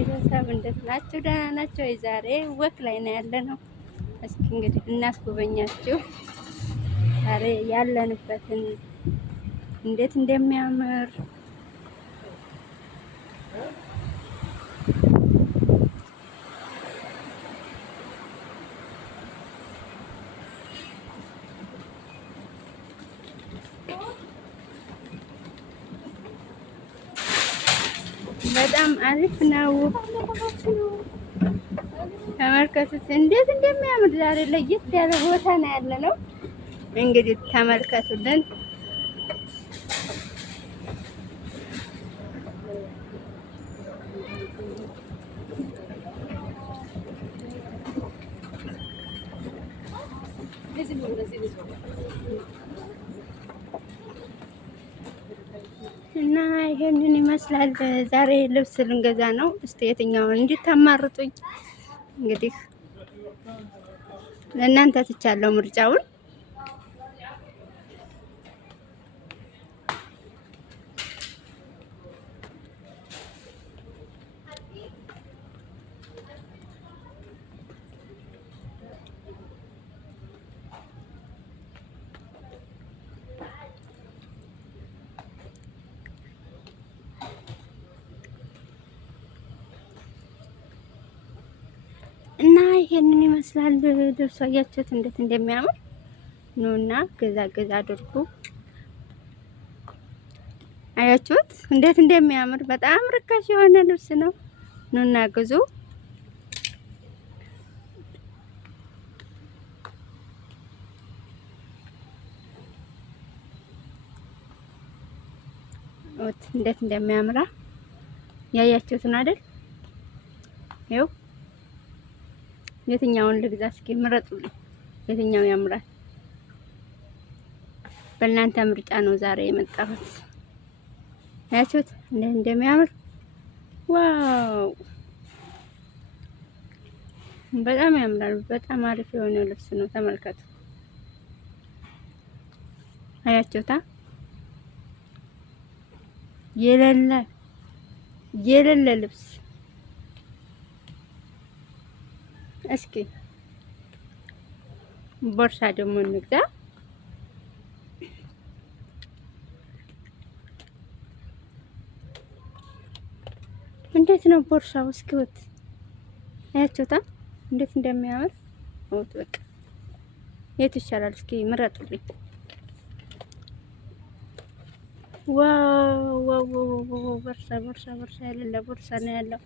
ቤተሰብ እንዴት ናችሁ? ደህና ናቸው። የዛሬ ወክ ላይ ነው ያለነው። እስኪ እንግዲህ እናስጎበኛችሁ ዛሬ ያለንበትን እንዴት እንደሚያምር በጣም አሪፍ ነው። ተመልከቱት እንዴት እንደሚያምር። ዛሬ ለየት ያለ ቦታ ነው ያለነው። እንግዲህ ተመልከቱልን። እና ይሄንን ይመስላል። ዛሬ ልብስ ልንገዛ ነው። እስቲ የትኛውን እንድታማርጡኝ እንግዲህ ለእናንተ ትቻለሁ ምርጫውን። እና ይሄንን ይመስላል ልብሱ። አያችሁት እንዴት እንደሚያምር? ኑና ገዛ ገዛ አድርጉ። አያችሁት እንዴት እንደሚያምር? በጣም ርካሽ የሆነ ልብስ ነው። ኑና ግዙ። እንዴት እንደሚያምራ ያያችሁትን አይደል? ይኸው የትኛውን ልግዛ? እስኪ ምረጡልኝ። የትኛው ያምራል? በእናንተ ምርጫ ነው ዛሬ የመጣሁት። አያችሁት እንዴት እንደሚያምር? ዋው በጣም ያምራል። በጣም አሪፍ የሆነ ልብስ ነው። ተመልከቱ። አያችሁታ? የሌለ ልብስ። እስኪ ቦርሳ ደግሞ እንግዛ። እንዴት ነው ቦርሳው? እስኪውት አያችሁታ እንዴት እንደሚያምር ወጥ። በቃ የት ይሻላል? እስኪ ምረጡልኝ። ዋው ዋው ዋው! ቦርሳ ቦርሳ ቦርሳ የሌለ ቦርሳ ነው ያለው።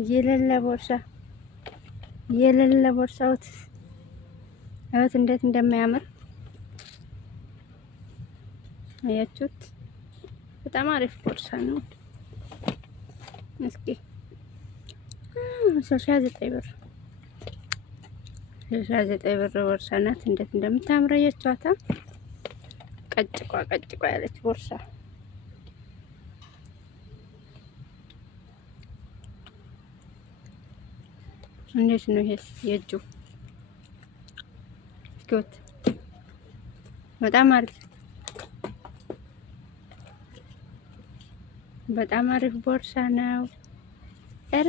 የሌለ ቦርሳውት አያት እንዴት እንደሚያምር አያችሁት? በጣም አሪፍ ቦርሳ ነው። እስኪ 69 ብር 69 ብር ቦርሳ ናት። እንዴት እንደምታምር አያችኋታ? ቀጭቋ ያለች ቦርሳ። እንዴት ነው ይሄስ? የእጁ እስኪውት በጣም አሪፍ ቦርሳ ነው። ኧረ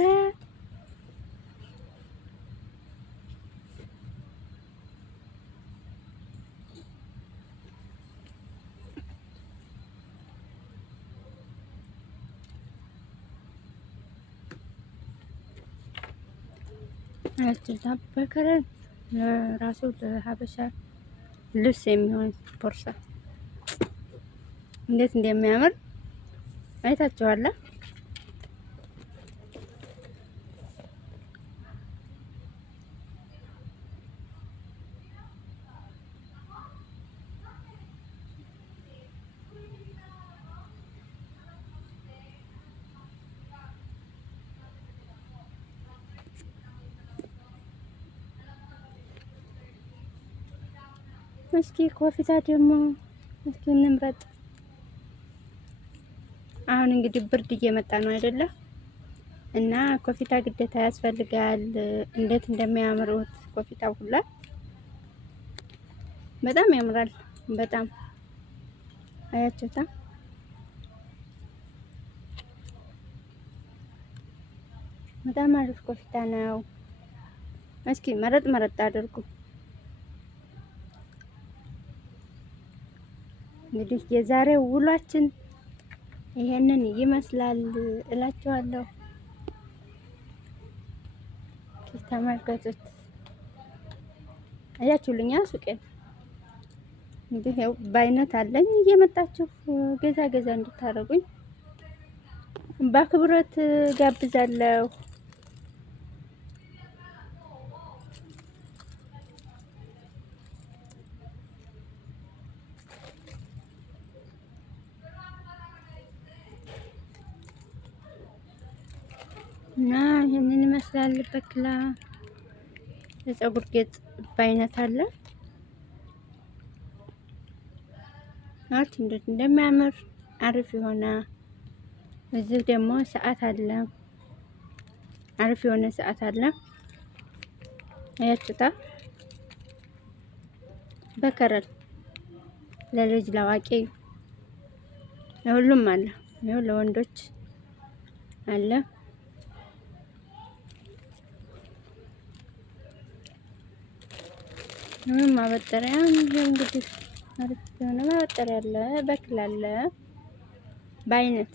በከረን ለራሱ ለሀበሻ ልብስ የሚሆን ቦርሳ እንዴት እንደሚያምር አይታችኋል? እስኪ ኮፊታ ደግሞ እስኪ እንምረጥ። አሁን እንግዲህ ብርድ እየመጣ ነው አይደለ? እና ኮፊታ ግዴታ ያስፈልጋል። እንዴት እንደሚያምሩት ኮፊታው ሁላ በጣም ያምራል። በጣም አያችሁታ? በጣም አሪፍ ኮፍታ ነው። እስኪ መረጥ መረጥ አድርጉ። እንግዲህ የዛሬው ውሏችን ይሄንን ይመስላል እላችኋለሁ። ተመልከቱት። አያችሁልኛ ሱቄን እንግዲህ ያው በአይነት አለኝ። እየመጣችሁ ገዛ ገዛ እንድታረጉኝ በአክብሮት ጋብዛለሁ። እና ይህንን ይመስላል። በክላ የፀጉር ጌጥ በአይነት አለ። እንዴት እንደሚያምር አሪፍ የሆነ እዚህ ደግሞ ሰዓት አለ። አሪፍ የሆነ ሰዓት አለ። አያችሁታ? በከረል ለልጅ ለአዋቂ ለሁሉም አለ። ይኸው ለወንዶች አለ። ማበጠሪያ እንግዲህ አሪፍ የሆነ ማበጠሪያ አለ። በክል አለ በአይነት